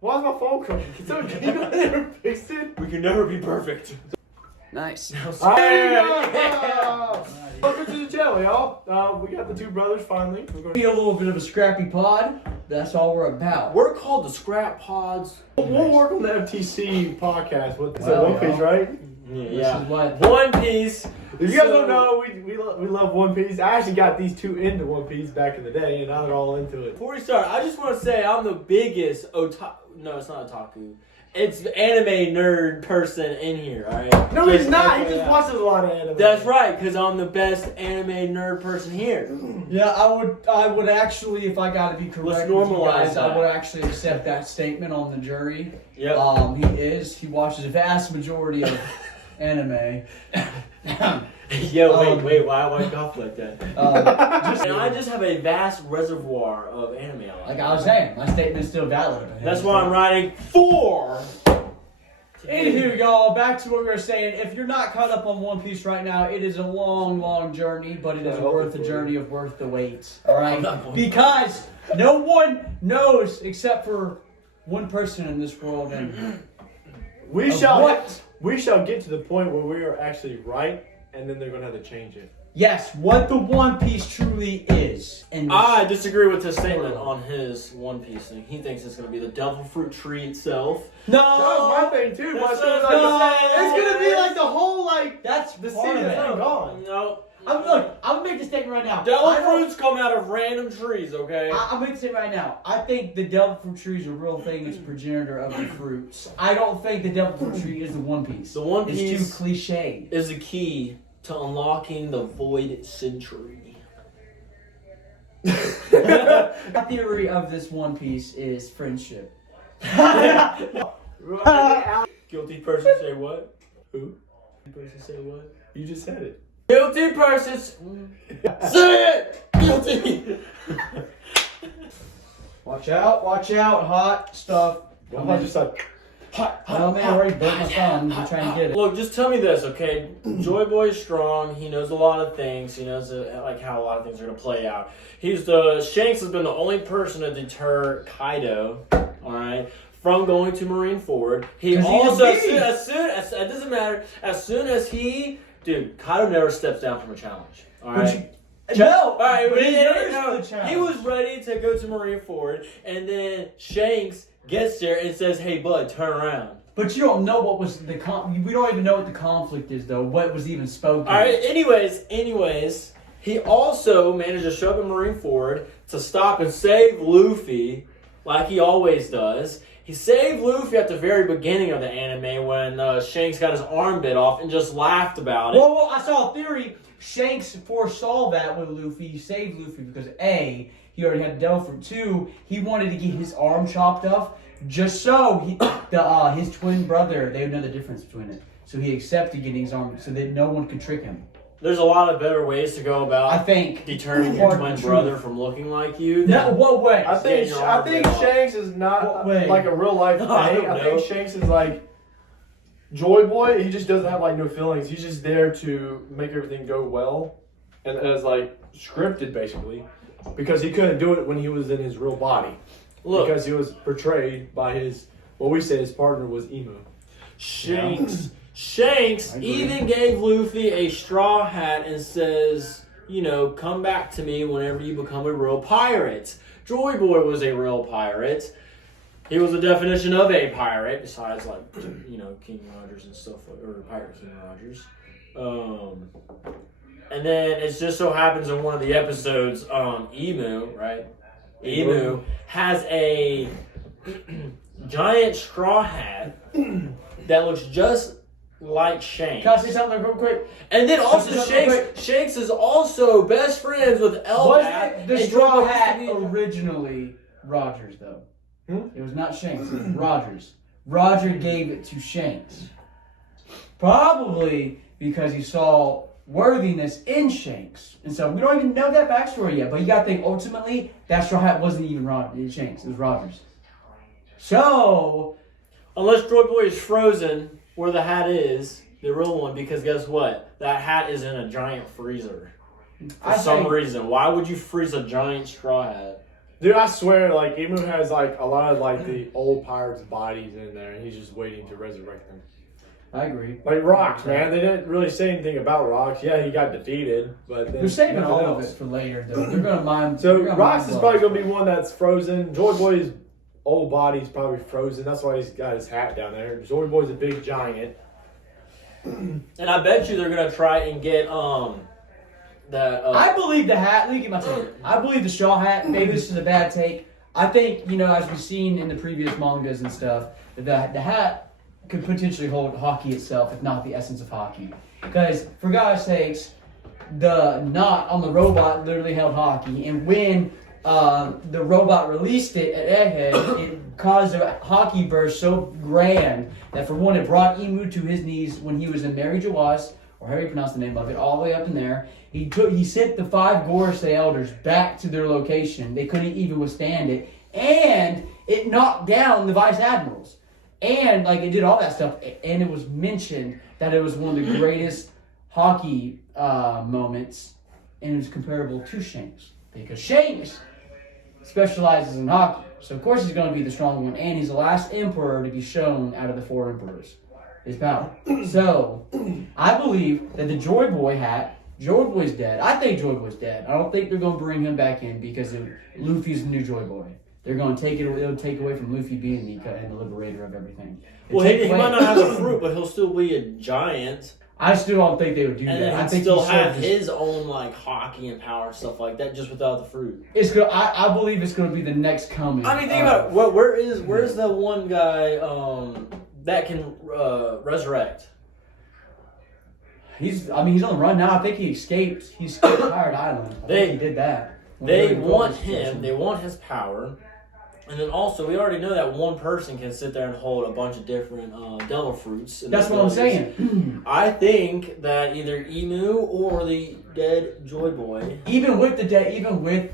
Why is my phone cooking? Can you go ahead and fix it? We can never be perfect. Nice. Welcome to the channel, y'all. We got the two brothers finally. Be a little bit of a scrappy pod. That's all we're about. We're called the Scrap Pods. We'll work on the FTC podcast with Well, One Piece, right? Yeah. This is what. One Piece. If you guys don't know, we love One Piece. I actually got these two into One Piece back in the day, and now they're all into it. Before we start, I just want to say I'm the biggest No, it's not otaku. It's the anime nerd person in here, alright? No, he's not. He just watches a lot of anime. That's right, because I'm the best anime nerd person here. Yeah, I would actually, if I got to be correct with you guys, that. I would actually accept that statement on the jury. Yep. He watches a vast majority of anime. Yo, wait, why off like that? And I just have a vast reservoir of anime. like I was saying, my statement is still valid. That's why I'm writing 4. Anywho, y'all, back to what we were saying. If you're not caught up on One Piece right now, it is a long, long journey, but it is worth the journey of worth the wait. All right, because no one knows except for one person in this world, and we shall get to the point where we are actually right, and then they're gonna have to change it. Yes, what the One Piece truly is. And I disagree with his statement on his One Piece thing. He thinks it's going to be the devil fruit tree itself. no, That was my thing too. That's It's gonna be like the whole that's the part of season's it. gone. No. I'm gonna make the statement right now. Devil I don't- fruits come out of random trees, okay? I'm going to say right now, I think the devil fruit tree is a real thing. It's a progenitor of the fruits. I don't think the devil fruit tree is the One Piece. The One It's Piece too cliche. is the key to unlocking the Void Century. My theory of this One Piece is friendship. Guilty person say what? Who? Guilty person say what? You just said it. Guilty person say it! Guilty! Watch out, hot stuff. Well, I just like Oh man, I already broke my thumb. I'm trying to get it. Look, just tell me this, okay? Joy Boy is strong. He knows a lot of things. He knows like how a lot of things are gonna play out. Shanks has been the only person to deter Kaido, all right, from going to Marineford. He also, as soon as it doesn't matter. As soon as Kaido never steps down from a challenge. All right. No, All right, but he knows no, the challenge. he was ready to go to Marineford, and then Shanks gets there and says, "Hey, bud, turn around." But you don't know what was the we don't even know what the conflict is though. What was even spoken? All right. Anyways, he also managed to show up in Marineford to stop and save Luffy, like he always does. He saved Luffy at the very beginning of the anime when Shanks got his arm bit off and just laughed about it. Well, I saw a theory. Shanks foresaw that with Luffy. He saved Luffy because A, he already had the devil fruit. 2, he wanted to get his arm chopped off just so his twin brother, they would know the difference between it. So he accepted getting his arm so that no one could trick him. There's a lot of better ways to go about I think deterring your twin brother from looking like you. No, what way? I think Shanks is not like a real life thing. I think Shanks is like Joy Boy. He just doesn't have like no feelings. He's just there to make everything go well, and as like scripted basically, because he couldn't do it when he was in his real body. Look, because he was portrayed by his partner was emo. Shanks even gave Luffy a straw hat and says, come back to me whenever you become a real pirate. Joy Boy was a real pirate. He was the definition of a pirate, besides like, King Rogers and stuff, or Pirate King Rogers. And then it just so happens in one of the episodes, Emu, right? Emu has a giant straw hat that looks just like Shanks. Can I say something real quick? And then also Shanks is also best friends with Elbap. Was the straw hat originally Rogers though? It was not Shanks, it was Rogers. Roger gave it to Shanks. Probably because he saw worthiness in Shanks. And so we don't even know that backstory yet. But you gotta think ultimately that straw hat wasn't even Shanks, it was Rogers. So unless Joy Boy is frozen where the hat is, the real one, because guess what? That hat is in a giant freezer. For some reason. Why would you freeze a giant straw hat? Dude, I swear, like, Emu has, like, a lot of, like, the old pirates' bodies in there, and he's just waiting to resurrect them. I agree. Like Rocks, man. They didn't really say anything about Rocks. Yeah, he got defeated, but they're saving all of it for later, though. They're gonna mine. So Rocks is probably gonna be one that's frozen. Joy Boy's old body's probably frozen. That's why he's got his hat down there. Joy Boy's a big giant. And I bet you they're gonna try and get that. I believe the hat. Let me get my take. I believe the Shaw hat. Maybe this is a bad take. I think as we've seen in the previous mangas and stuff, the hat could potentially hold hockey itself, if not the essence of hockey. Because, for God's sakes, the knot on the robot literally held hockey. And when the robot released it at Egghead, it caused a hockey burst so grand that, for one, it brought Emu to his knees when he was in Mary Jawas, or how do you pronounce the name of it, all the way up in there. He sent the 5 Gorosei elders back to their location. They couldn't even withstand it. And it knocked down the vice admirals. And, it did all that stuff. And it was mentioned that it was one of the greatest hockey moments. And it was comparable to Shanks. Because Shanks specializes in hockey. So, of course, he's going to be the strong one. And he's the last emperor to be shown out of the 4 emperors. His power. So, I believe that the Joy Boy hat, Joy Boy's dead. I think Joy Boy's dead. I don't think they're going to bring him back in because Luffy's the new Joy Boy. They're going to it'll take away from Luffy being the liberator of everything. Well, he might not have the fruit, but he'll still be a giant. I still don't think they would do that. And I think he'll have his own hockey and power and stuff like that, just without the fruit. I believe it's going to be the next coming. I mean, think about it. Where's the one guy that can resurrect? He's on the run now. I think he escaped. He escaped Pirate Island. I think he did that. They want him. They want his power. And then also, we already know that one person can sit there and hold a bunch of different devil fruits. That's what I'm saying. I think that either Emu or the dead Joy Boy. Even with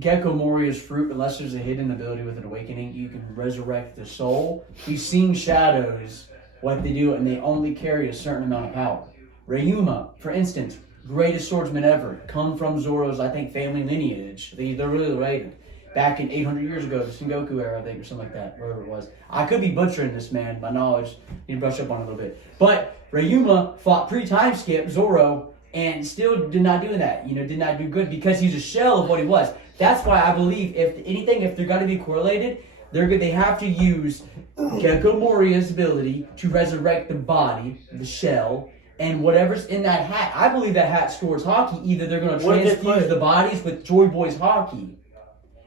Gecko Moria's fruit, unless there's a hidden ability with an awakening, you can resurrect the soul. We've seen shadows, what they do, and they only carry a certain amount of power. Ryuma, for instance, greatest swordsman ever, come from Zoro's, I think, family lineage. They're really related. Back in 800 years ago, the Sengoku era, I think, or something like that, wherever it was. I could be butchering this, man. My knowledge, need to brush up on it a little bit. But Ryuma fought pre-time skip Zoro and still did not do that. Did not do good because he's a shell of what he was. That's why I believe, if they're going to be correlated, they have to use Gecko Moria's ability to resurrect the body, the shell, and whatever's in that hat. I believe that hat stores hockey. Either they're going to transfuse the bodies with Joy Boy's hockey.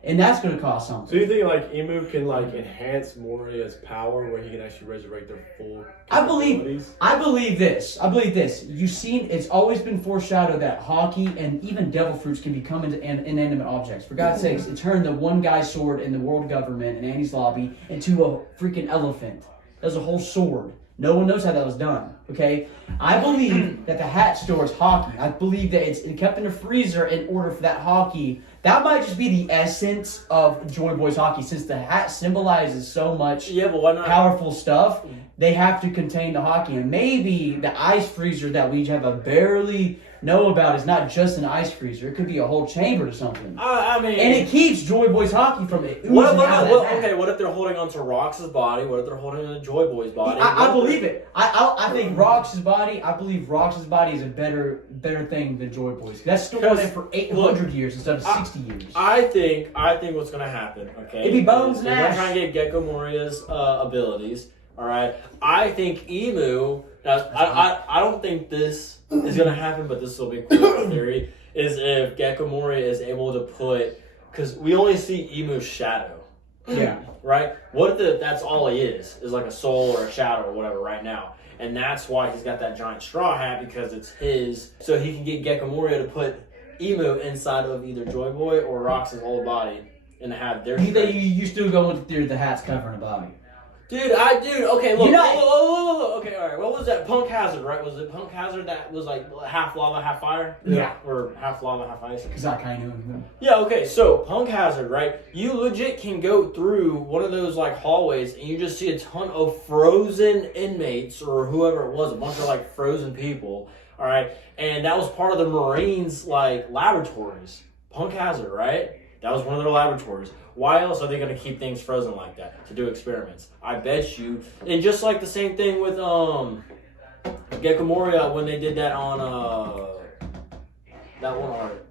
And that's going to cost something. So you think Emu can enhance Moria's power where he can actually resurrect their full capabilities? I believe this. You've seen, it's always been foreshadowed that hockey and even devil fruits can become inanimate objects. For God's sakes, it turned the one guy's sword in the world government in Annie's lobby into a freaking elephant. That was a whole sword. No one knows how that was done, okay? I believe that the hat stores hockey. I believe that it's kept in a freezer in order for that hockey. That might just be the essence of Joy Boy's hockey. Since the hat symbolizes so much but why not? Powerful stuff, they have to contain the hockey. And maybe the ice freezer that we have a barely know about is not just an ice freezer. It could be a whole chamber or something. And it keeps Joy Boy's hockey from it. What if they're holding onto Rox's body? What if they're holding onto Joy Boy's body? I believe it. I think Rox's body. I believe Rox's body is a better thing than Joy Boy's. That's still on there for 800 years instead of 60 years. I think what's going to happen. Okay, it'd be Bones and Ash. They're trying to get Gecko Moria's abilities. All right, I think Emu. Now, I don't think this is going to happen, but this will be a cool theory, is if Gecko Moria is able to put, because we only see Emu's shadow. Yeah. Right? What if that's all he is like a soul or a shadow or whatever right now? And that's why he's got that giant straw hat, because it's his, so he can get Gecko Moria to put Emu inside of either Joy Boy or Rox's old body and have their you still go with the theory the hat's covering the body. Okay, look. Okay, all right. What was that? Punk Hazard, right? Was it Punk Hazard that was half lava, half fire? Yeah. Or half lava, half ice? Because I kind of know. Yeah, okay. So, Punk Hazard, right? You legit can go through one of those, hallways and you just see a ton of frozen inmates or whoever it was, a bunch of, frozen people, all right? And that was part of the Marines, laboratories. Punk Hazard, right? That was one of their laboratories. Why else are they going to keep things frozen like that? To do experiments. I bet you. And just like the same thing with Gecko Moria when they did that on that one arc.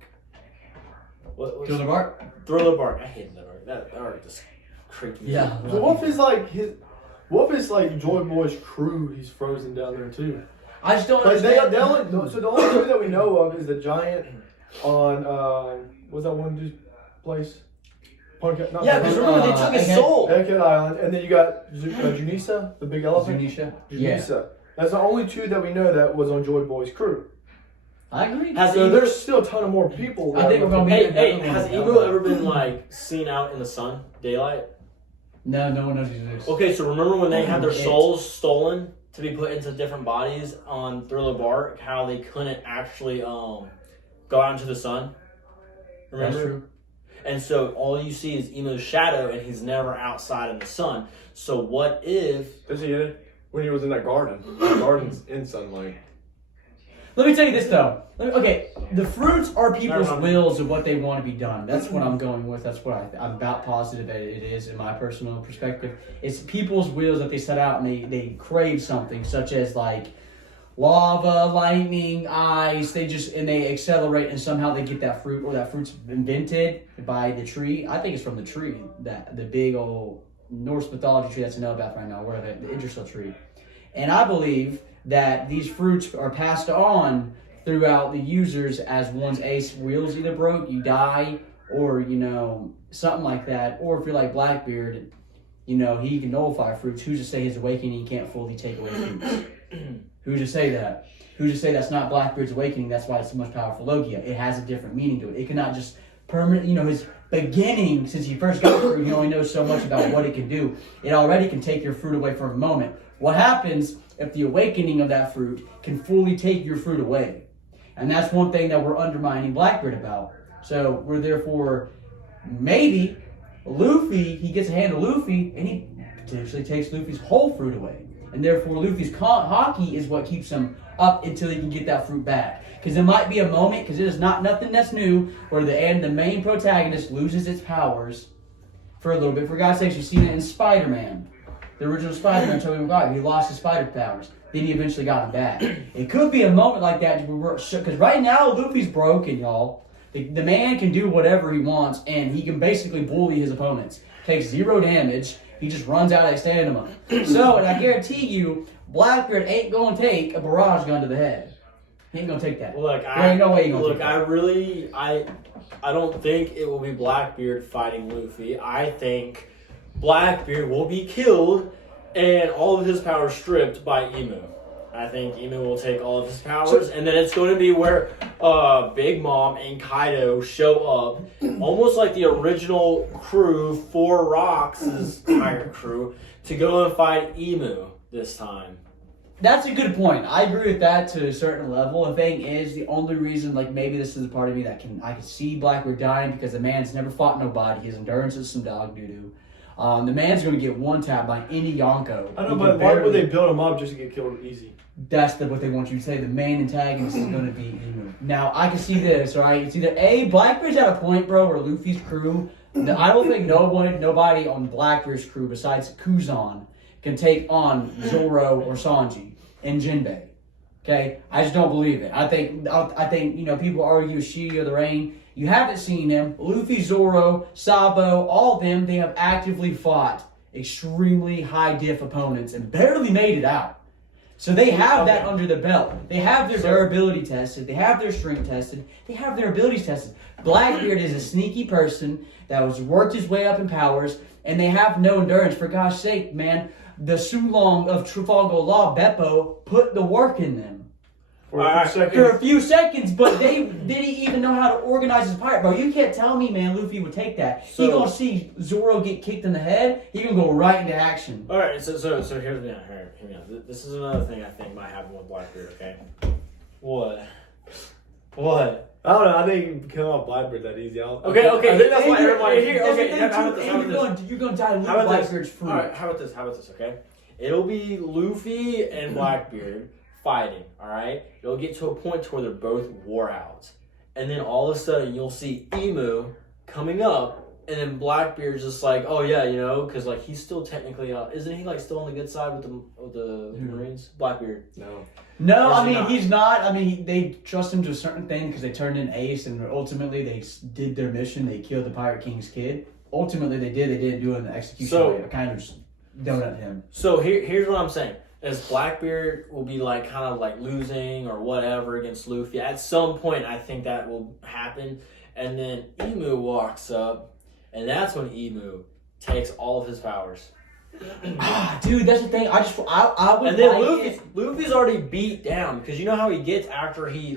Thriller Bark? Thriller Bark. I hated that arc. That arc just creeped me out. So what if it's like Joy Boy's crew? He's frozen down there too. I just don't Like understand. so the only two that we know of is the giant on what's that one dude's place? Yeah, because remember they took his soul. Egghead Island, and then you got Junisa, the big elephant. Junisa? Yeah. That's the only two that we know that was on Joy Boy's crew. I agree. So there's still a ton of more people. I think we're gonna be. Hey, has Emu ever been like seen out in the sun, daylight? No one knows he exists. Okay, so remember when they had their souls stolen to be put into different bodies on Thriller Bark, how they couldn't actually go out into the sun? Remember? That's true. And so all you see is Emu's shadow, and he's never outside in the sun. So what if? Does he get it? When he was in that garden. The garden's in sunlight. Let me tell you this though. Okay, the fruits are people's wills of what they want to be done. That's what I'm going with. That's what I'm about positive that it is in my personal perspective. It's people's wills that they set out and they crave something, such as like lava, lightning, ice. They accelerate and somehow they get that fruit, or that fruit's invented by the tree. I think it's from the tree, that the big old Norse mythology tree that's I know about right now, whatever, the Yggdrasil tree. And I believe that these fruits are passed on throughout the users as one's ace wheels either broke, you die, or, something like that. Or if you're like Blackbeard, he can nullify fruits. Who's to say his awakening can't fully take away fruits? Who's to say that? Who's to say that's not Blackbeard's awakening? That's why it's so much powerful Logia. It has a different meaning to it. It cannot just his beginning, since he first got the fruit, he only knows so much about what it can do. It already can take your fruit away for a moment. What happens if the awakening of that fruit can fully take your fruit away? And that's one thing that we're undermining Blackbeard about. So we're therefore, maybe Luffy, he gets a hand of Luffy, and he potentially takes Luffy's whole fruit away. And therefore Luffy's hockey is what keeps him up until he can get that fruit back. Because there might be a moment, because it is nothing that's new, where the main protagonist loses its powers for a little bit. For God's sakes, you've seen it in Spider-Man. The original Spider-Man, Tobey Maguire, he lost his spider powers. Then he eventually got them back. It could be a moment like that, because right now, Luffy's broken, y'all. The man can do whatever he wants, and he can basically bully his opponents. Takes 0 damage. He just runs out of stamina. So, and I guarantee you, Blackbeard ain't going to take a barrage gun to the head. He ain't going to take that. Look, there ain't no way he's going to take that. I don't think it will be Blackbeard fighting Luffy. I think Blackbeard will be killed and all of his powers stripped by Emu. I think Emu will take all of his powers, and then it's going to be where Big Mom and Kaido show up, almost like the original crew, Four Rocks' pirate crew, to go and fight Emu this time. That's a good point. I agree with that to a certain level. The thing is, the only reason, maybe this is a part of me that I can see Blackbeard dying, because the man's never fought nobody. His endurance is some dog doo-doo. The man's going to get one tap by any Yonko. I know, but why would they build him up just to get killed easy? That's what they want you to say. The main antagonist is going to be Emu. Now, I can see this, right? It's either A, Blackbeard's at a point, bro, where Luffy's crew, I don't think nobody on Blackbeard's crew besides Kuzan can take on Zoro or Sanji and Jinbei. Okay? I just don't believe it. I think people argue Shi or the Rain. You haven't seen them. Luffy, Zoro, Sabo, all of them, they have actively fought extremely high diff opponents and barely made it out. So they have that under the belt. They have their durability tested. They have their strength tested. They have their abilities tested. Blackbeard is a sneaky person that was worked his way up in powers, and they have no endurance. For gosh sake, man, the Sulong of Trafalgar Law, Beppo, put the work in them. For a few seconds, but they didn't even know how to organize his pirate. Bro, you can't tell me, man, Luffy would take that. He gonna see Zoro get kicked in the head, he gonna go right into action. Alright, so hear me out. This is another thing I think might happen with Blackbeard, okay? What? I don't know. I think you can kill off Blackbeard that easy. Okay. I think that's why everybody here. Okay, You're gonna dilute Blackbeard's fruit. Alright, how about this, okay? It'll be Luffy and Blackbeard fighting, alright? It'll get to a point to where they're both wore out. And then all of a sudden you'll see Emu coming up. And then Blackbeard's just like, oh yeah, you know, because like he's still technically, isn't he like still on the good side with the Marines? Blackbeard. No, I mean he's not. I mean they trust him to a certain thing because they turned in Ace, and ultimately they did their mission. They killed the Pirate King's kid. Ultimately they did. They didn't do it in the execution way. I kind of just donut him. So here's what I'm saying: is Blackbeard will be like kind of like losing or whatever against Luffy at some point. I think that will happen, and then Emu walks up. And that's when Emu takes all of his powers. Dude, that's the thing. I would. And then Luffy's already beat down because you know how he gets after he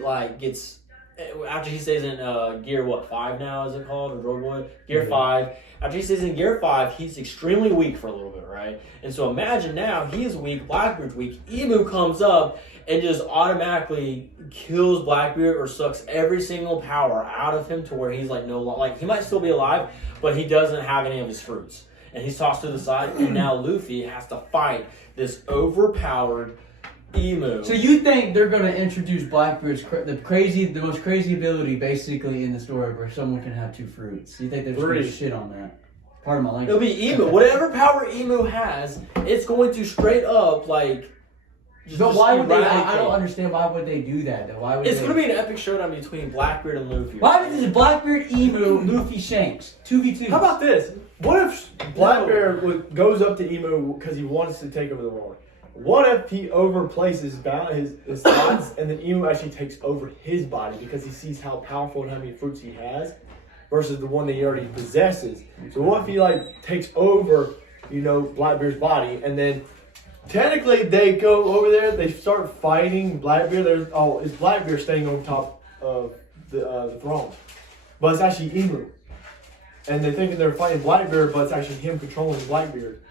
stays in gear 5 now, is it called, or Droid Boy? Gear 5. After he stays in gear 5, he's extremely weak for a little bit, right? And so imagine now he's weak, Blackbeard's weak. Emu comes up and just automatically kills Blackbeard or sucks every single power out of him to where he's like no longer, like he might still be alive, but he doesn't have any of his fruits. And he's tossed to the side, and now Luffy has to fight this overpowered Emu. So you think they're going to introduce Blackbeard's the most crazy ability basically in the story where someone can have 2 fruits? You think they're going to shit on that? Pardon my language. It'll be Emu. Whatever power Emu has, it's going to straight up like. But why would they? I don't understand. Why would they do that? Though? Why would it's going to be an epic showdown between Blackbeard and Luffy. Why would this Blackbeard, Emu, Luffy, Shanks 2v2? How about this? What if Blackbeard goes up to Emu because he wants to take over the world? What if he overplays his thoughts and then Emu actually takes over his body because he sees how powerful and how many fruits he has versus the one that he already possesses? So what if he like takes over, you know, Blackbeard's body and then technically they go over there, they start fighting Blackbeard. Is Blackbeard staying on top of the throne? But it's actually Emu. And they're thinking they're fighting Blackbeard, but it's actually him controlling Blackbeard.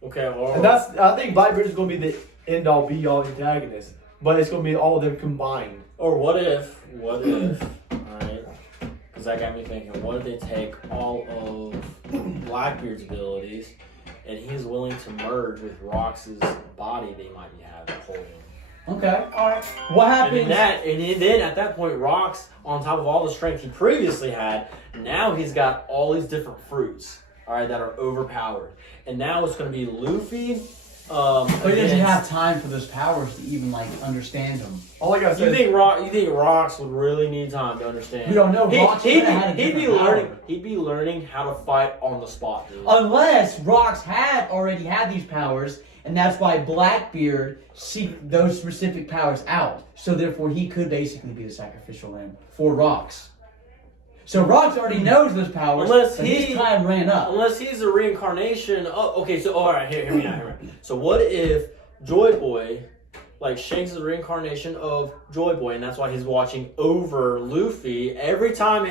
Okay, well, and I think Blackbeard is going to be the end-all, be-all antagonist, but it's going to be all of them combined. Or what if, alright, because that got me thinking, what if they take all of Blackbeard's abilities and he's willing to merge with Rox's body they might be holding? Okay, alright. What happens? And then at that point, Rox, on top of all the strength he previously had, now he's got all these different fruits, alright, that are overpowered. And now it's going to be Luffy. But he doesn't have time for those powers to even like understand them. All I gotta say, you think Rox would really need time to understand? We don't know. He'd be learning how to fight on the spot, dude. Unless Rox already had these powers, and that's why Blackbeard seek those specific powers out. So therefore, he could basically be the sacrificial lamb for Rox. So Rox already knows those powers, but his time ran up. Unless he's a reincarnation. Oh, okay, so alright, hear me out. So what if Joy Boy, like Shanks is a reincarnation of Joy Boy, and that's why he's watching over Luffy every time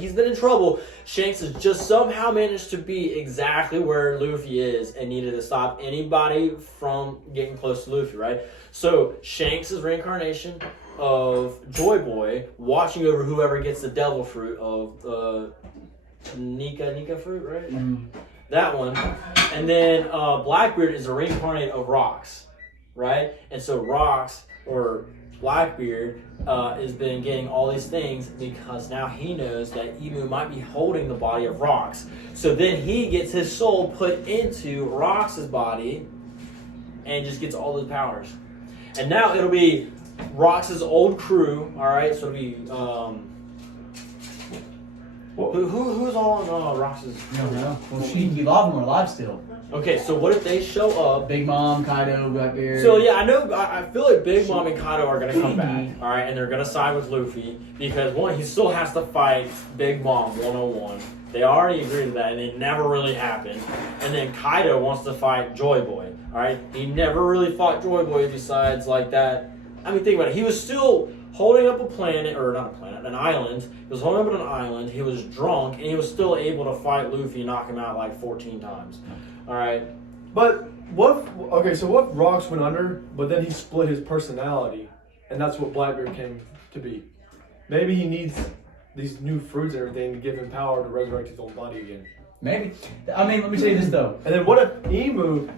he's been in trouble. Shanks has just somehow managed to be exactly where Luffy is and needed to stop anybody from getting close to Luffy, right? So Shanks is reincarnation of Joy Boy watching over whoever gets the devil fruit of Nika fruit, right? Mm. That one. And then Blackbeard is a reincarnate of Rox, right? And so Rox, or Blackbeard, has been getting all these things because now he knows that Emu might be holding the body of Rox. So then he gets his soul put into Rox's body and just gets all those powers. And now it'll be Rox's old crew, alright? So it'll be, who's all on Rox's crew? I don't know. Well, a lot of them are alive still. Okay, so what if they show up? Big Mom, Kaido, Blackbeard. So yeah, I feel like Big Mom and Kaido are gonna come back, all right, and they're gonna side with Luffy because one, he still has to fight Big Mom 101. They already agreed to that, and it never really happened. And then Kaido wants to fight Joy Boy, all right. He never really fought Joy Boy besides like that. I mean, think about it. He was still holding up an island. He was holding up an island. He was drunk, and he was still able to fight Luffy and knock him out like 14 times. All right. But what if Rox went under, but then he split his personality, and that's what Blackbeard came to be. Maybe he needs these new fruits and everything to give him power to resurrect his old body again. Maybe. I mean, let me say this though. And then what if Emu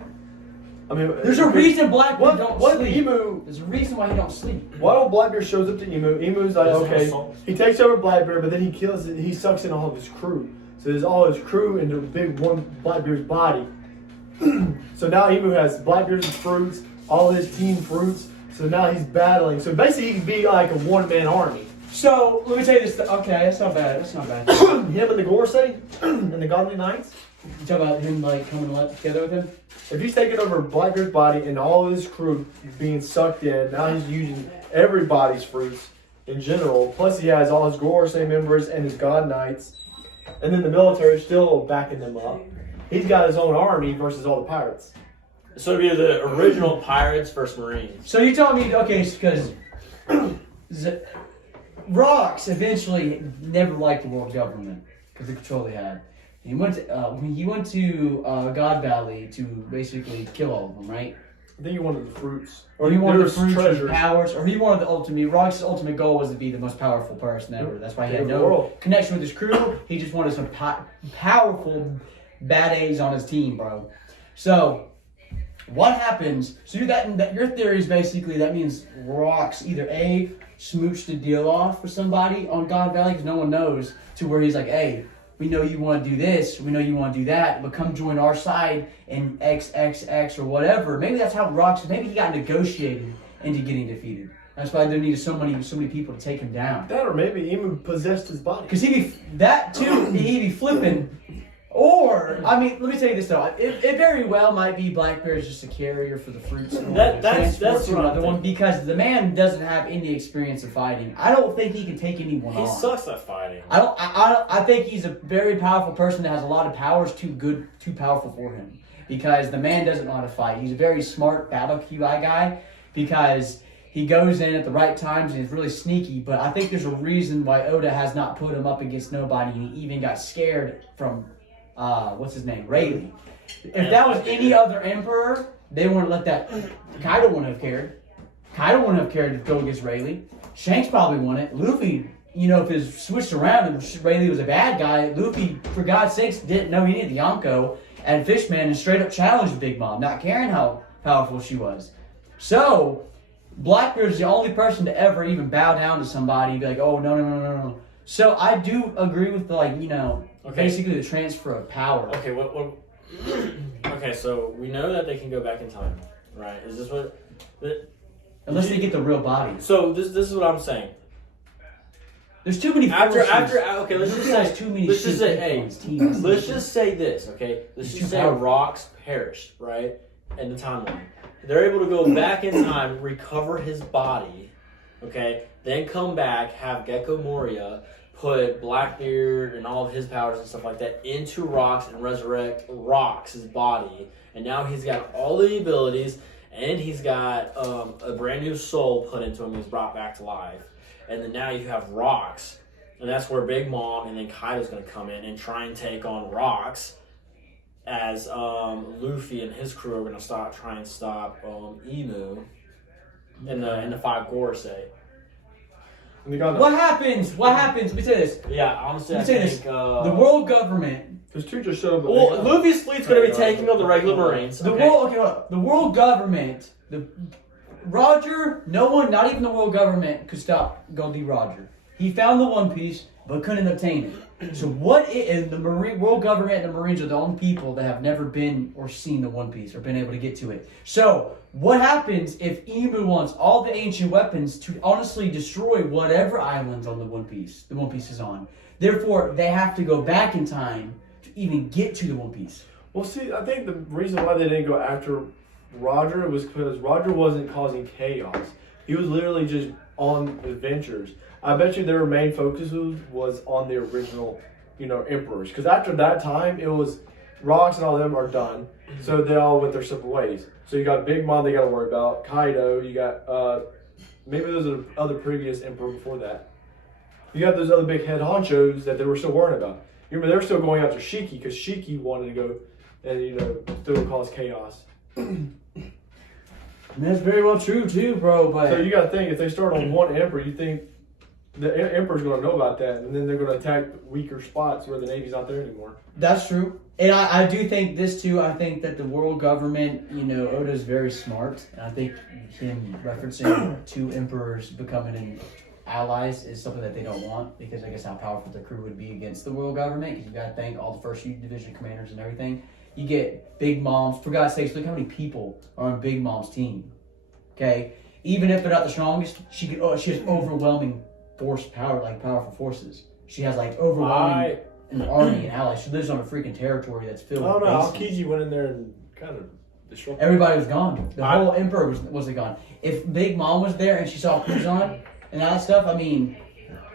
I mean, There's a reason Blackbeard don't what sleep. Emu? There's a reason why he don't sleep. Why don't Blackbeard shows up to Emu? Emu's like, okay, he takes over Blackbeard, but then he kills it. He sucks in all of his crew. So there's all his crew in the big one Blackbeard's body. So now Emu has Blackbeard's fruits, all his team fruits. So now he's battling. So basically, he can be like a one-man army. So let me tell you this. Okay, that's not bad. That's not bad. Him and the Gorsay and the Godly Knights. You talk about him like coming together with him. If he's taking over Blackbeard's body and all of his crew being sucked in, now he's using everybody's fruits in general. Plus, he has all his Gorsay members and his God Knights, and then the military is still backing them up. He's got his own army versus all the pirates. So it'd be the original Pirates versus Marines. So you telling me, okay, because Rocks eventually never liked the world government because the control they had. He went to God Valley to basically kill all of them, right? I think he wanted the fruits. Or he wanted the fruits treasures. and powers, or he wanted the ultimate. Rock's ultimate goal was to be the most powerful person ever. That's why he had no connection with his crew. He just wanted some powerful bad A's on his team, bro. So what happens? So your theory is basically that means Rocks either A, smooched the deal off with somebody on God Valley because no one knows, to where he's like, hey, we know you want to do this, we know you want to do that, but come join our side in XXX or whatever. Maybe that's how Rocks. Maybe he got negotiated into getting defeated. That's why there needed so many people to take him down. That, or maybe Emu possessed his body. Because he'd be flipping. Or, I mean, let me tell you this though. It very well might be Blackbeard's just a carrier for the fruits. And That's to another one, because the man doesn't have any experience of fighting. I don't think he can take anyone on. He sucks at fighting. I think he's a very powerful person that has a lot of powers too powerful for him. Because the man doesn't know how to fight. He's a very smart battle QI guy because he goes in at the right times and is really sneaky. But I think there's a reason why Oda has not put him up against nobody, and he even got scared from what's his name? Rayleigh. If that was any other emperor, they wouldn't let that. Kaido wouldn't have cared. Kaido wouldn't have cared to go against Rayleigh. Shanks probably wouldn't. Luffy, if it switched around and Rayleigh was a bad guy, Luffy, for God's sakes, didn't know he needed the Yonko and Fishman and straight up challenged Big Mom, not caring how powerful she was. So, Blackbeard's the only person to ever even bow down to somebody and be like, oh, no. So, I do agree with basically the transfer of power. Okay, okay, so we know that they can go back in time, right? Is this what? Unless they get the real body. So this is what I'm saying. There's too many after okay, let's just say too many. Let's just say this, okay? Let's just say Rocks perished, right? In the timeline, they're able to go back in time, recover his body, okay? Then come back, have Gecko Moria put Blackbeard and all of his powers and stuff like that into Rocks and resurrect Rocks' body. And now he's got all the abilities, and he's got a brand new soul put into him. He's brought back to life. And then now you have Rocks. And that's where Big Mom and then Kaido's going to come in and try and take on Rocks, as Luffy and his crew are going to try and stop Emu and the five Gorosei. What happens? Let me say this. Yeah, honestly, I think the world government. Because two just showed up. Well, Luffy's fleet's going to be taking on the regular Marines. The world government. Roger. No one, not even the world government, could stop Goldie Roger. He found the One Piece, but couldn't obtain it. So the world government and the Marines are the only people that have never been or seen the One Piece or been able to get to it. So what happens if Emu wants all the ancient weapons to honestly destroy whatever islands on the One Piece is on? Therefore, they have to go back in time to even get to the One Piece. Well, see, I think the reason why they didn't go after Roger was because Roger wasn't causing chaos. He was literally just on adventures. I bet you their main focus was on the original, emperors. Because after that time, it was Rocks and all of them are done. So they all went their separate ways. So you got Big Mom they got to worry about. Kaido, you got, maybe those are the other previous emperor before that. You got those other big head honchos that they were still worrying about. You remember, they were still going after Shiki because Shiki wanted to go and, still cause chaos. And that's very well true too, bro. But so you got to think, if they start on one emperor, you think the Emperor's going to know about that, and then they're going to attack weaker spots where the Navy's not there anymore. That's true. And I do think this, too. I think that the world government, Oda's very smart. And I think him referencing two emperors becoming allies is something that they don't want, because I guess how powerful their crew would be against the world government. Because you got to thank all the first division commanders and everything. You get Big Mom's. For God's sakes, look how many people are on Big Mom's team. Okay? Even if they're not the strongest, she has overwhelming powerful forces. She has overwhelming an army and allies. She lives on a freaking territory that's filled with bases. Aokiji went in there and kind of disrupted. Everybody was gone. The whole emperor wasn't gone. If Big Mom was there and she saw Kuzan and all that stuff, I mean,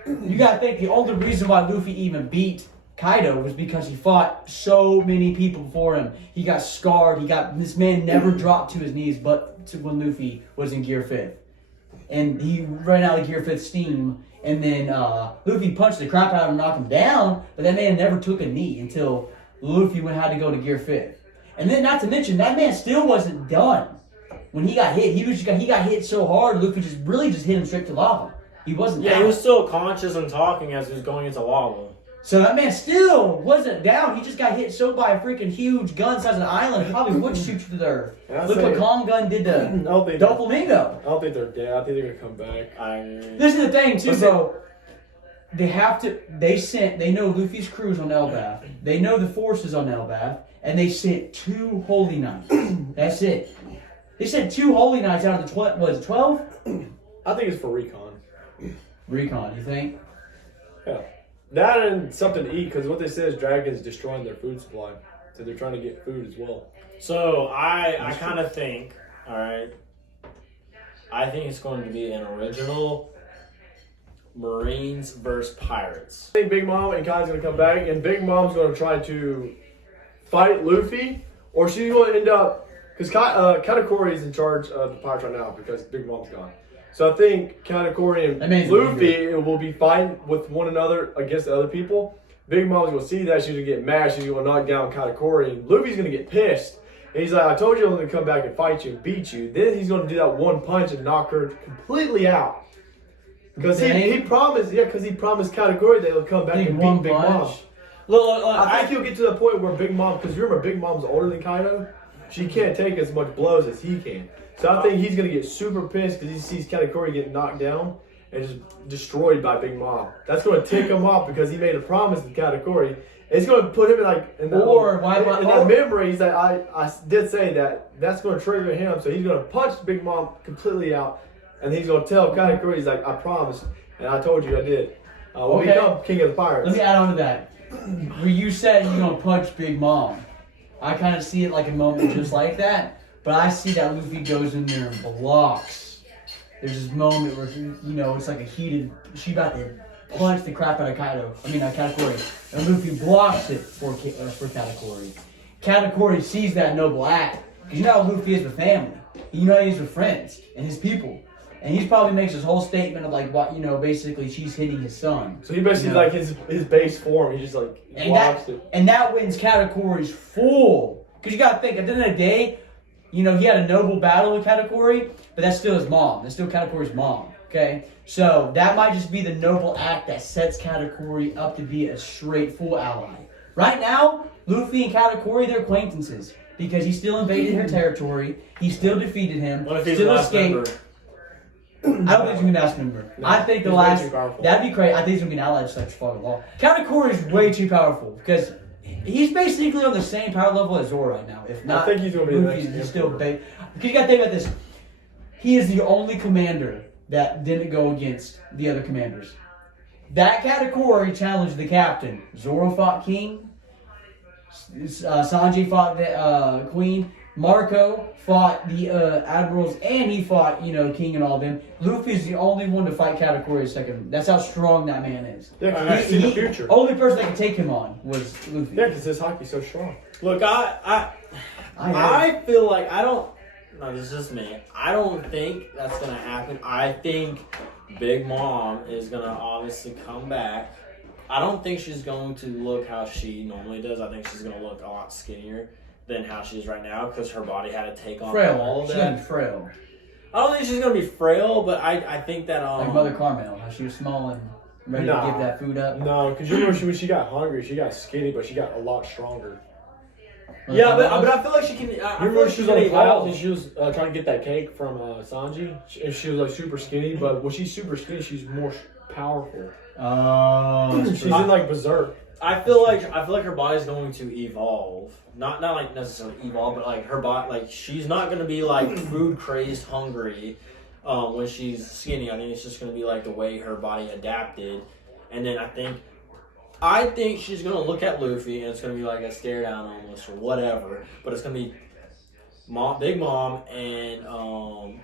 you gotta think the only reason why Luffy even beat Kaido was because he fought so many people before him. He got scarred. This man never dropped to his knees, but when Luffy was in Gear 5th. And he ran out of Gear 5th steam. And then Luffy punched the crap out of him and knocked him down, but that man never took a knee until Luffy had to go to Gear 5th. And then, not to mention, that man still wasn't done when he got hit. He got hit so hard, Luffy just hit him straight to lava. He wasn't down. He was still conscious and talking as he was going into lava. So that man still wasn't down. He just got hit so by a freaking huge gun size of an island. It probably would shoot you to the earth. Look what Kong Gun did to Doflamingo. I don't think they're dead. I think they're going to come back. This is the thing, too, bro. They have to. They know Luffy's crew's on Elbaf. They know the forces on Elbaf. And they sent 2 Holy Knights. That's it. They sent 2 Holy Knights out of the 12. Was it 12? I think it's for recon. Recon, you think? Yeah. That and something to eat, because what they said is dragons destroying their food supply. So they're trying to get food as well. So I kind of think, alright, I think it's going to be an original Marines versus Pirates. I think Big Mom and Kai's going to come back, and Big Mom's going to try to fight Luffy, or she's going to end up, because Katakuri is in charge of the Pirates right now, because Big Mom's gone. So I think Katakuri and Luffy will be fighting with one another against the other people. Big Mom's going to see that. She's going to get mad. She's going to knock down Katakuri. And Luffy's going to get pissed. And he's like, I told you I was going to come back and fight you and beat you. Then he's going to do that one punch and knock her completely out. Because he promised, because he promised Katakuri that he'll come back and beat Big Mom. Look, I think he'll get to the point where Big Mom, because remember, Big Mom's older than Kaido. She can't take as much blows as he can. So I think he's going to get super pissed because he sees Katakuri get knocked down and just destroyed by Big Mom. That's going to tick him off because he made a promise to Katakuri. It's going to put him in that memory. He's like, I did say that. That's going to trigger him. So he's going to punch Big Mom completely out. And he's going to tell Katakuri, he's like, I promised. And I told you I did. We'll become King of the Pirates. Let me add on to that. Where you said you're going to punch Big Mom. I kind of see it like a moment just like that. But I see that Luffy goes in there and blocks. There's this moment where, it's like she about to punch the crap out of Katakuri. And Luffy blocks it for Katakuri. Katakuri sees that noble act. Because you know how Luffy is with family. You know how he is with friends and his people. And he probably makes his whole statement of basically she's hitting his son. So he basically his base form, he just blocks it. And that wins Katakuri's full. Because you got to think, at the end of the day, he had a noble battle with Katakuri, but that's still his mom. That's still Katakuri's mom, okay? So that might just be the noble act that sets Katakuri up to be a straight full ally. Right now, Luffy and Katakuri, they're acquaintances because he still invaded her territory. He still defeated him. What if he's still last escaped. member? I don't think he's going to be last member. No, I think that'd be crazy. I think he's going to be an ally of such fucking law. Katakuri is way too powerful because he's basically on the same power level as Zoro right now. If not, I think he's going to be the next. He's still because you got to think about this. He is the only commander that didn't go against the other commanders. That Katakuri challenged the captain. Zoro fought King. Sanji fought the Queen. Marco fought the admirals, and he fought King and all them. Luffy's the only one to fight Katakuri second. That's how strong that man is. Yeah, he's the future. Only person that could take him on was Luffy. Yeah, because his hockey's so strong. Look, I feel like this is just me. I don't think that's gonna happen. I think Big Mom is gonna obviously come back. I don't think she's going to look how she normally does. I think she's gonna look a lot skinnier than how she is right now because her body had to take on all of that. She's frail. I don't think she's gonna be frail, but I think that Like Mother Carmel, how she was small and ready to give that food up. No, because you remember when she got hungry, she got skinny, but she got a lot stronger. Yeah, but I feel like she can. I Remember feel like she was on the evolve. clouds and she was trying to get that cake from Sanji? She was like super skinny, but when she's super skinny, she's more powerful. Oh, She's in like berserk. I feel like her body's going to evolve. Not like necessarily evolve, but like her body, like she's not going to be like food crazed, hungry when she's skinny. I think it's just going to be like the way her body adapted, and then I think she's going to look at Luffy and it's going to be like a stare down almost or whatever, but it's going to be Big Mom and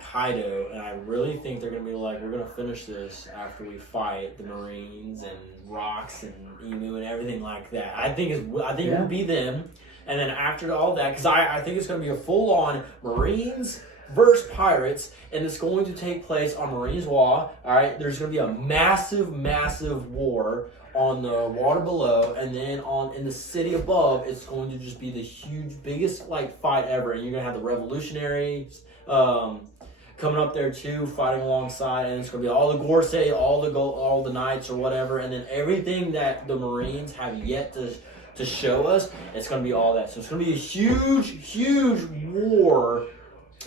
Kaido, and I really think they're going to be like, we're going to finish this after we fight the Marines and Rocks and Emu and everything like that. I think it will be them, and then after all that, because I think it's going to be a full-on Marines versus Pirates, and it's going to take place on Marines Law. All right, there's going to be a massive, massive war on the water below, and then in the city above, it's going to just be the biggest like fight ever, and you're gonna have the revolutionaries coming up there too, fighting alongside, and it's gonna be all the Gorsei, all the knights or whatever, and then everything that the Marines have yet to show us, it's gonna be all that. So it's gonna be a huge, huge war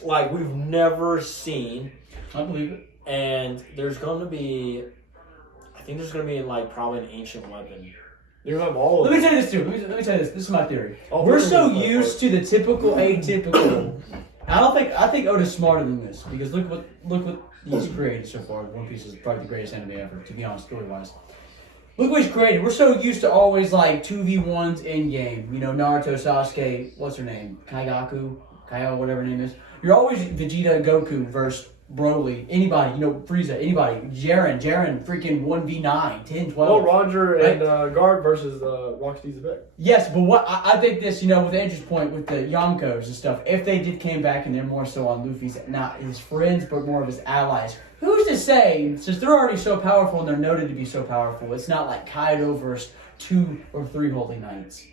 like we've never seen. I believe it. And there's gonna be. I think there's going to be like probably an ancient weapon. You have all of Let me tell you this too. Let me tell you this. This is my theory. Oh, We're so used to the typical, atypical. I think Oda's smarter than this because look what he's created so far. One Piece is probably the greatest anime ever, to be honest, story wise. Look what he's created. We're so used to always like 2v1s in game. You know, Naruto, Sasuke, what's her name? Kaigaku, whatever her name is. You're always Vegeta and Goku versus Broly, anybody, you know, Frieza, anybody, Jaren, freaking 1v9, 10, 12. Well, Roger and Guard versus Rocksteady Zebek. Yes, but what I think this, you know, with Andrew's point with the Yonkos and stuff, if they came back and they're more so on Luffy's, not his friends, but more of his allies, who's to say, since they're already so powerful and they're noted to be so powerful, it's not like Kaido versus 2 or 3 Holy Knights,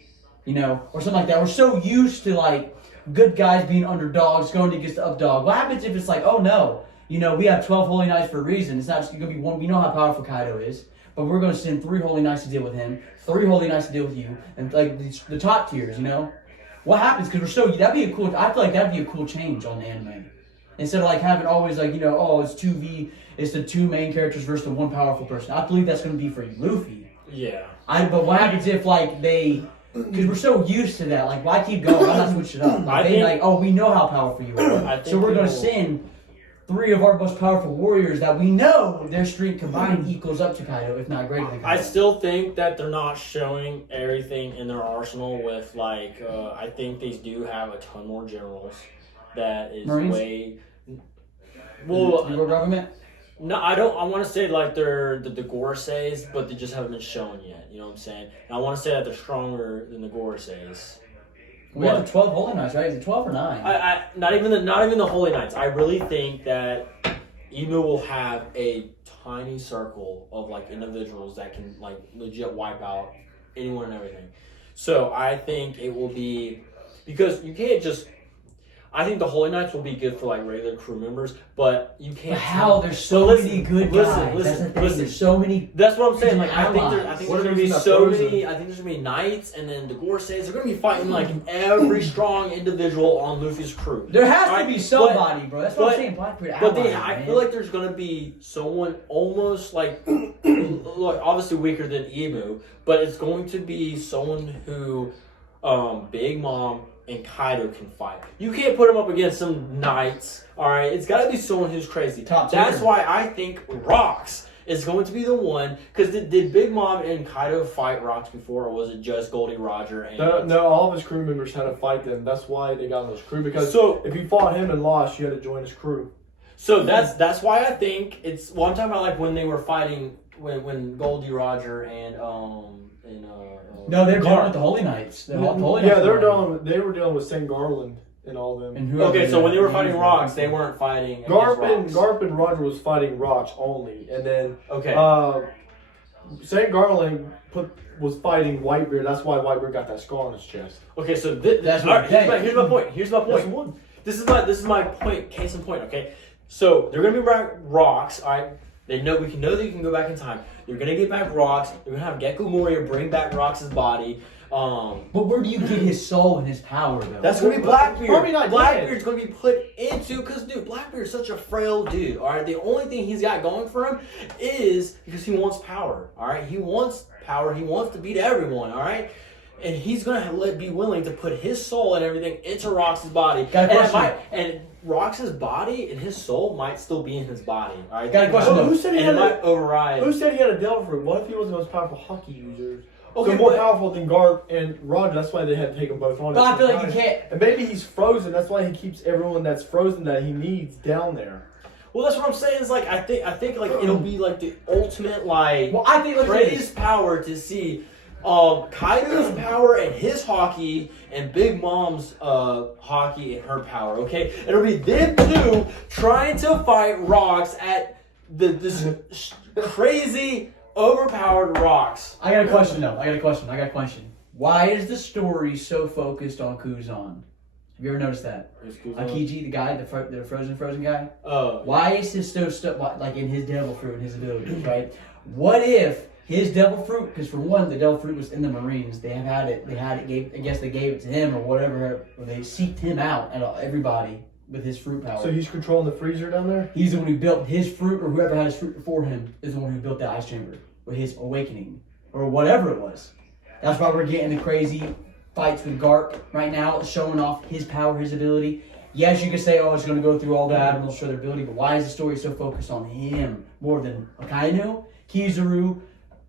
you know, or something like that. We're so used to, like, good guys being underdogs, going against the updog. What happens if it's like, oh no, you know, we have 12 Holy Knights for a reason. It's not just going to be one. We know how powerful Kaido is, but we're going to send 3 Holy Knights to deal with him, 3 Holy Knights to deal with you, and like the top tiers, you know? What happens? Because I feel like that'd be a cool change on the anime. Instead of like having always like, you know, oh, it's the 2 main characters versus the 1 powerful person. I believe that's going to be for Luffy. Yeah. But what happens if like because we're so used to that, like, why keep going? Why not switch it up? We know how powerful you are. So we're going to send 3 of our most powerful warriors that we know their strength combined equals up to Kaido, if not greater than Kaido. I still think that they're not showing everything in their arsenal with, like, I think they do have a ton more generals that is Marines? way... Well, the government? No, I don't. I want to say like they're the Gorseis, but they just haven't been shown yet. You know what I'm saying? And I want to say that they're stronger than the Gorseis. We have the 12 Holy Knights, right? Is it 12 or 9? I not even the Holy Knights. I really think that Emu will have a tiny circle of like individuals that can like legit wipe out anyone and everything. So I think it will be because you can't just. I think the Holy Knights will be good for like regular crew members, but you can't. But how? There's so many good guys. Listen. There's so many. That's what I'm saying. Like I think What there's are gonna be these so frozen? many. I think there's gonna be knights, and then the Gorseis. They're gonna be fighting like every strong individual on Luffy's crew. There has to Right? be somebody, bro. That's what I'm saying. Blackbeard But allies, I feel like there's gonna be someone almost like, look, obviously weaker than Emu, but it's going to be someone who, Big Mom and Kaido can fight. You can't put him up against some knights. All right, it's got to be someone who's crazy. That's why I think Rocks is going to be the one. Because did Big Mom and Kaido fight Rocks before, or was it just Goldie Roger and? No, all of his crew members had to fight them. That's why they got on his crew. Because if you fought him and lost, you had to join his crew. So that's why I think it's. Well, I'm talking about like when they were fighting when Goldie Roger and No, they're dealing with the Holy Knights. They were dealing with Saint Garland and all them. Okay, so when they were fighting Rocks, they weren't fighting. Garp and Roger was fighting Rocks only, and then Saint Garland was fighting Whitebeard. That's why Whitebeard got that scar on his chest. Okay, so here's my point. This is my point. Case in point. Okay, So they're gonna be back rocks. All right. We can know that you can go back in time. You're gonna get back rocks. You're gonna have Gecko Moria bring back Rox's body. But where do you get his soul and his power, though? That's gonna be Blackbeard. Probably not Blackbeard's gonna be put into, because dude, Blackbeard's such a frail dude. All right, the only thing he's got going for him is because he wants power. All right, he wants power. He wants to beat everyone. All right, and he's gonna be willing to put his soul and everything into Rox's body. And Rox's body and his soul might still be in his body. All right, got a question. Who said he might override? Who said he had a devil fruit? What if he was the most powerful hockey user? Okay, so more powerful than Garp and Roger. That's why they had to take them both on. But I feel like you can't. And maybe he's frozen. That's why he keeps everyone that's frozen that he needs down there. Well, that's what I'm saying. Is like I think like it'll be like the ultimate like. Well, I think Ray's power to see Kaido's power and his hockey and Big Mom's hockey and her power. Okay, it'll be them two trying to fight rocks at this crazy. Overpowered rocks. I got a question though. I got a question. Why is the story so focused on Kuzan? Have you ever noticed that? Akiji, the guy, the frozen guy. Why is his stuff like in his devil fruit and his abilities, right? What if his devil fruit? Because for one, the devil fruit was in the Marines. They had it. I guess they gave it to him or whatever. Or they seeked him out and everybody with his fruit power. So he's controlling the freezer down there? He's the one who built his fruit, or whoever had his fruit before him is the one who built that ice chamber, or his awakening, or whatever it was. That's why we're getting the crazy fights with Garp right now, showing off his power, his ability. Yes, you could say, oh, it's going to go through all that and they'll show their ability, but why is the story so focused on him more than Akainu, Kizaru,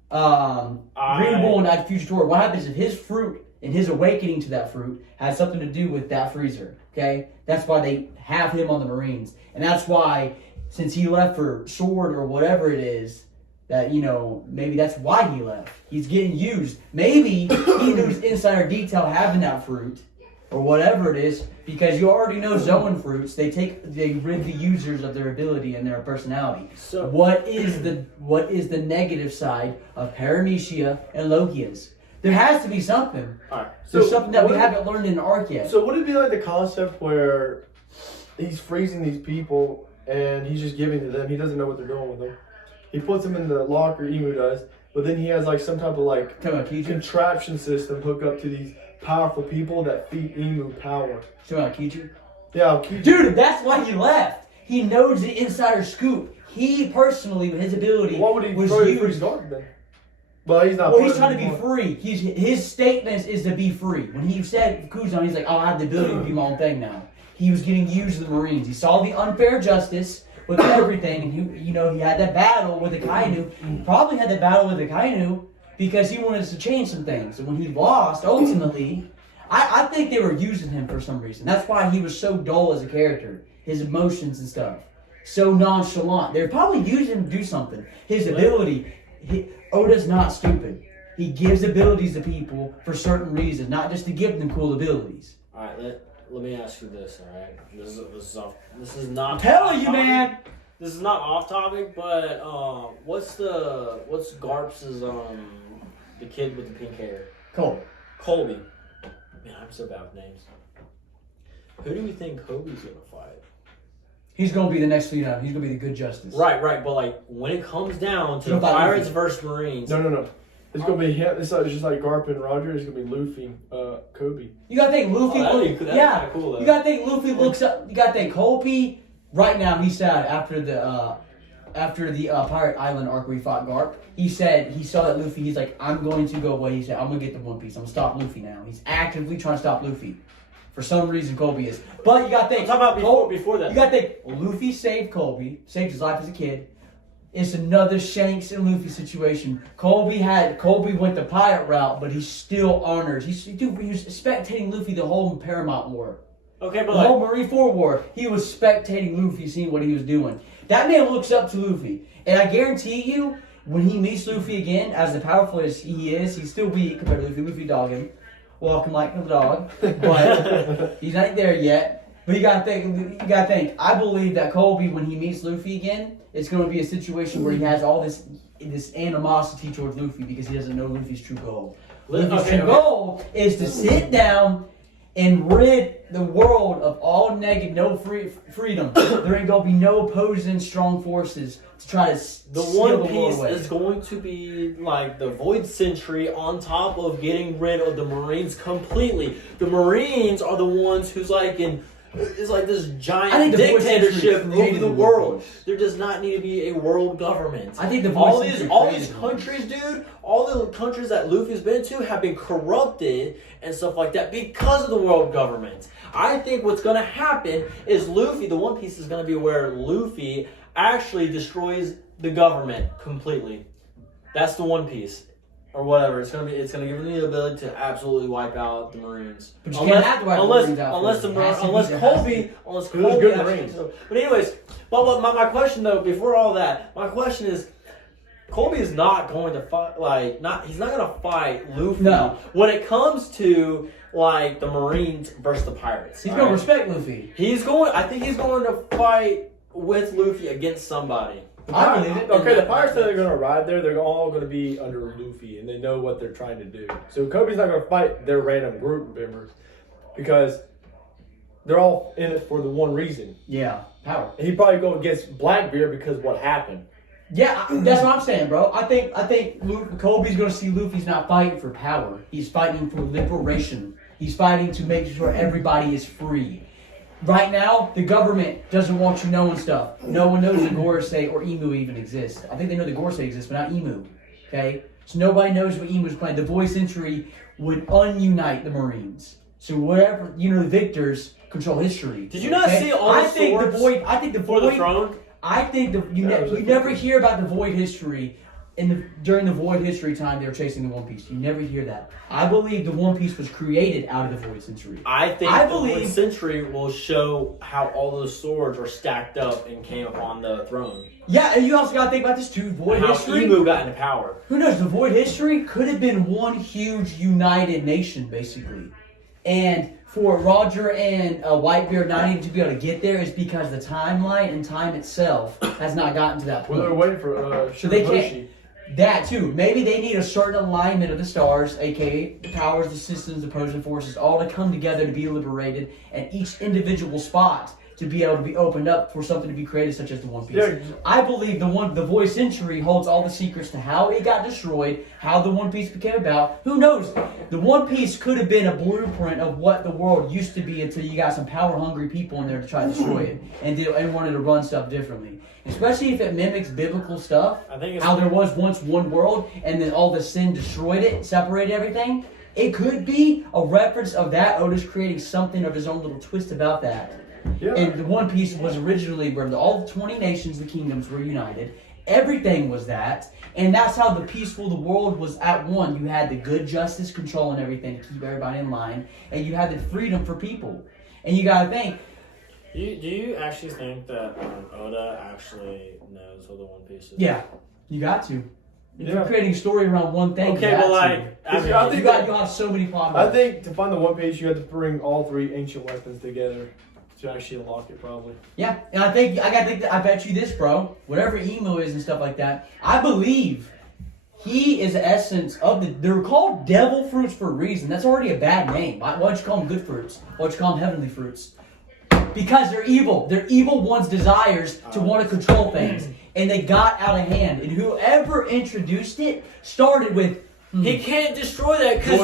Green Bull, and Night Future Tour? What happens if his fruit and his awakening to that fruit has something to do with that freezer? Okay, that's why they have him on the Marines, and that's why since he left for Sword or whatever it is, that maybe that's why he left. He's getting used. Maybe he knows insider detail having that fruit or whatever it is, because you already know Zoan fruits. They rid the users of their ability and their personality. So what is the negative side of Paramecia and Lokias? There has to be something. Alright. There's something that we haven't learned in Arc yet. So would it be like the concept where he's freezing these people and he's just giving to them? He doesn't know what they're doing with them. He puts them in the locker, Emu does, but then he has like some type of like contraption system hooked up to these powerful people that feed Emu power. So Kiju? Yeah, Kiju. Dude, that's why he left. He knows the insider scoop. He personally, with his ability, why would he freeze Garp then? Well, he's not. Well, he's trying to be free. His statement is to be free. When he said Kuzan, he's like, "Oh, I have the ability to do my own thing now." He was getting used to the Marines. He saw the unfair justice with everything, and he had that battle with the Kainu. Probably had that battle with the Kainu because he wanted to change some things. And when he lost, ultimately, I think they were using him for some reason. That's why he was so dull as a character. His emotions and stuff, so nonchalant. They're probably using him to do something. His ability. Oda's not stupid. He gives abilities to people for certain reasons, not just to give them cool abilities. All right, let me ask you this. All right, this is not. I'm telling you, man. This is not off topic, but what's Garp's the kid with the pink hair? Colby. Man, I'm so bad with names. Who do we think Kobe's gonna fight? He's going to be the next lead out. He's going to be the good justice. Right. But like when it comes down to the Pirates versus Marines. No. It's going to be him. It's just like Garp and Roger. It's going to be Luffy, Kobe. You got to think Luffy. That'd be kinda cool, though. You got to think Luffy looks up. You got to think Kobe. Right now, he's sad after the Pirate Island arc where he fought Garp. He said he saw that Luffy. He's like, I'm going to go away. He said, I'm going to get the One Piece. I'm going to stop Luffy now. He's actively trying to stop Luffy. For some reason, Kobe is. But you got to think. I'm talking about before that. You got to think. Luffy saved Kobe. Saved his life as a kid. It's another Shanks and Luffy situation. Kobe went the pirate route, but he's still honored. He was spectating Luffy the whole Paramount War. Okay, but the whole Marineford War. He was spectating Luffy, seeing what he was doing. That man looks up to Luffy. And I guarantee you, when he meets Luffy again, as powerful as he is, he's still weak compared to Luffy. Luffy dog him. Walking like a dog, but he's not there yet. But you gotta think. I believe that Kobe, when he meets Luffy again, it's going to be a situation where he has all this animosity towards Luffy because he doesn't know Luffy's true goal. Luffy's true goal is to sit down and rid the world of all negative, no freedom. There ain't gonna be no opposing strong forces to try to the steal One the world Piece away. is going to be like the Void Century on top of getting rid of the Marines completely. The Marines are the ones who's like in. It's like this giant dictatorship over the world. There does not need to be a world government. I think all these countries, dude, all the countries that Luffy's been to have been corrupted and stuff like that because of the world government. I think what's going to happen is Luffy, the One Piece is going to be where Luffy actually destroys the government completely. That's the One Piece. Or whatever, it's gonna give them the ability to absolutely wipe out the Marines. But you can't have to wipe the Marines out. Unless Colby Marines. But anyways, my question though, before all that, my question is, Colby is not going to fight. He's not going to fight Luffy. No. When it comes to like the Marines versus the pirates, he's going to respect Luffy. I think he's going to fight with Luffy against somebody. I believe it. Okay, the pirates that are going to arrive there, they're all going to be under Luffy, and they know what they're trying to do. So Kobe's not going to fight their random group members because they're all in it for the one reason. Yeah, power. And he'd probably go against Blackbeard because what happened. Yeah, that's what I'm saying, bro. I think Kobe's going to see Luffy's not fighting for power. He's fighting for liberation. He's fighting to make sure everybody is free. Right now, the government doesn't want you knowing stuff. No one knows the Gorosei or Emu even exists. I think they know the Gorosei exists, but not Emu. Okay? So nobody knows what Emu's playing. The Void Century would unite the Marines. So whatever, the victors control history. Did you not see all the swords the Void for the throne? I think you never hear about the Void history during the Void history time they were chasing the One Piece. You never hear that. I believe the One Piece was created out of the Void Century. I believe the Void Century will show how all those swords are stacked up and came upon the throne. Yeah, and you also got to think about this too. Void history. How Emu got into power. Who knows? The Void history could have been one huge united nation, basically. And for Roger and Whitebeard not even to be able to get there is because the timeline and time itself has not gotten to that point. Well, they're waiting for so they can't. That too. Maybe they need a certain alignment of the stars, aka the powers, the systems, the opposing forces, all to come together to be liberated, and each individual spot to be able to be opened up for something to be created, such as the One Piece. Yeah. I believe the Void Century holds all the secrets to how it got destroyed, how the One Piece became about. Who knows? The One Piece could have been a blueprint of what the world used to be until you got some power-hungry people in there to try to destroy it and wanted to run stuff differently. Especially if it mimics biblical stuff, how there was once one world and then all the sin destroyed it, separated everything. It could be a reference of that, Otis creating something of his own little twist about that. Yeah. And the One Piece was originally where all the 20 nations, the kingdoms were united. Everything was that. And that's how the world was at one. You had the good justice controlling everything to keep everybody in line. And you had the freedom for people. And you got to think. Do you actually think that Oda actually knows what the One Piece is? Yeah, you got to. If you're creating a story around one thing, okay, but I think you'll have so many problems. I think to find the One Piece, you have to bring all three ancient weapons together to actually unlock it, probably. Yeah, and I bet you this, bro. Whatever Emo is and stuff like that, I believe he is the essence of they're called devil fruits for a reason. That's already a bad name. Why don't you call them good fruits? Why don't you call them heavenly fruits? Because they're evil. They're evil one's desires to want to control things. And they got out of hand. And whoever introduced it started with... He can't destroy that because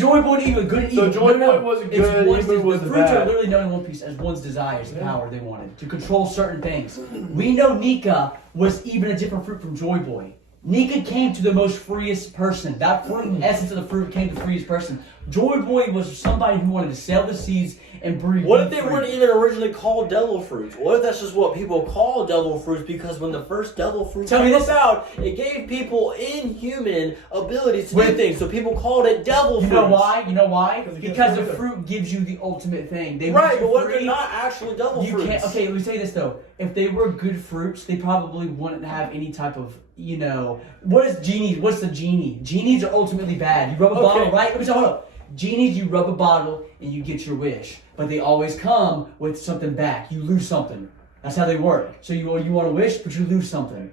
Joy Boy and Emu good. So Joy Boy wasn't good. Emu was the fruits are literally known in One Piece as one's desires, the power they wanted to control certain things. We know Nika was even a different fruit from Joy Boy. Nika came to the most freest person. That fruit, essence of the fruit, came to the freest person. Joy Boy was somebody who wanted to sell the seeds and breed. What if they weren't even originally called devil fruits? What if that's just what people call devil fruits? Because when the first devil fruit came about, it gave people inhuman abilities to do things. So people called it devil fruits. You know why? Because the fruit gives you the ultimate thing. Right, but what if they're not actually devil fruits? Okay, let me say this though. If they were good fruits, they probably wouldn't have any type of, what's the genie? Genies are ultimately bad. You rub a bottle, right? Let me say, hold up. Genies, you rub a bottle and you get your wish. But they always come with something back. You lose something. That's how they work. So you want to wish, but you lose something.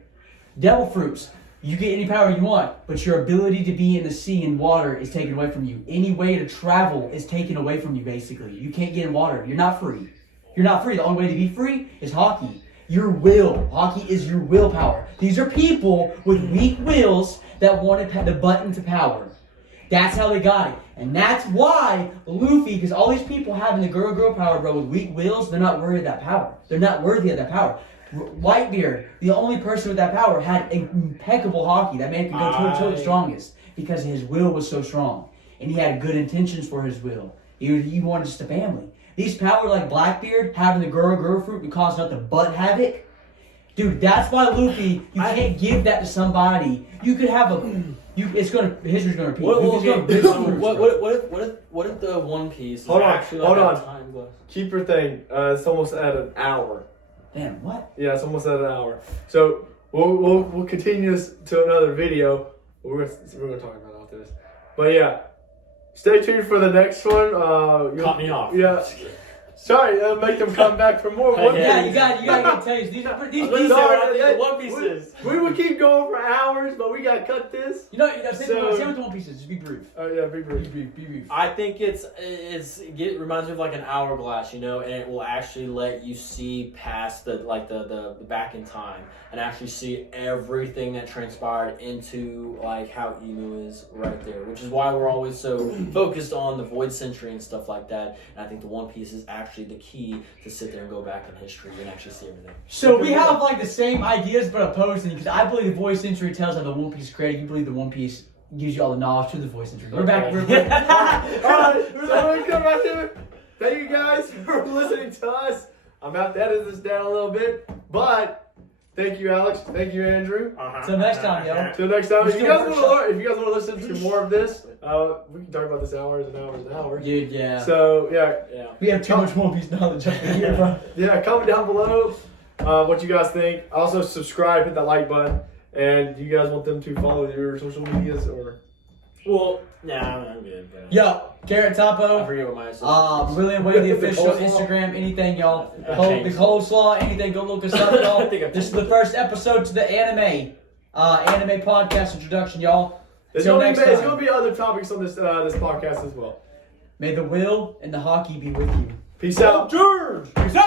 Devil fruits. You get any power you want, but your ability to be in the sea and water is taken away from you. Any way to travel is taken away from you, basically. You can't get in water. You're not free. You're not free. The only way to be free is hockey. Your will. Hockey is your willpower. These are people with weak wills that wanted the button to power. That's how they got it. And that's why Luffy, because all these people having the girl power, bro, with weak wills, they're not worthy of that power. They're not worthy of that power. Whitebeard, the only person with that power, had impeccable hockey. That man could go toe-to-toe the strongest because his will was so strong. And he had good intentions for his will. He wanted just a family. These power like Blackbeard, having the girl fruit would cause nothing but havoc. Dude, that's why Luffy, you can't give that to somebody. You could have history's gonna repeat. What if the One Piece hold on. Time glass? Keep your thing. It's almost at an hour. Damn, what? Yeah, it's almost at an hour. So we'll continue this to another video. We're gonna talk about after this. But yeah, stay tuned for the next one. Cut me off. Yeah. Sorry, make them come back for more. You gotta tell you these One Pieces. We would keep going for hours, but we gotta cut this. Say with the One Pieces. Just be brief. Yeah, be brief. Be brief. I think it reminds me of like an hourglass, and it will actually let you see past the back in time and actually see everything that transpired into like how Emu is right there, which is why we're always so focused on the Void Century and stuff like that. And I think the One Piece is actually the key to sit there and go back in history and actually see everything. So we have like the same ideas but opposing, because I believe the Void Century tells how the One Piece created. You believe the One Piece gives you all the knowledge to the Void Century. We're back. All right, so we come back to it. Thank you guys for listening to us. I'm about to edit this down a little bit, but thank you, Alex. Thank you, Andrew. Till next time, yo. Till next time. If you guys want to listen to more of this, we can talk about this hours and hours and hours. Dude, yeah. So yeah. We have too much One Piece knowledge up in here, bro. Yeah, comment down below what you guys think. Also subscribe, hit that like button, and you guys want them to follow your social medias or? Well, nah, I'm good. Yo, Carrot Topo. I forget what my William Way, the official Instagram, anything, y'all. The coleslaw, anything, go look us up, y'all. This is the first episode to the anime podcast introduction, y'all. There's gonna be other topics on this podcast as well. May the will and the hockey be with you. Peace out. Cheers! Peace out!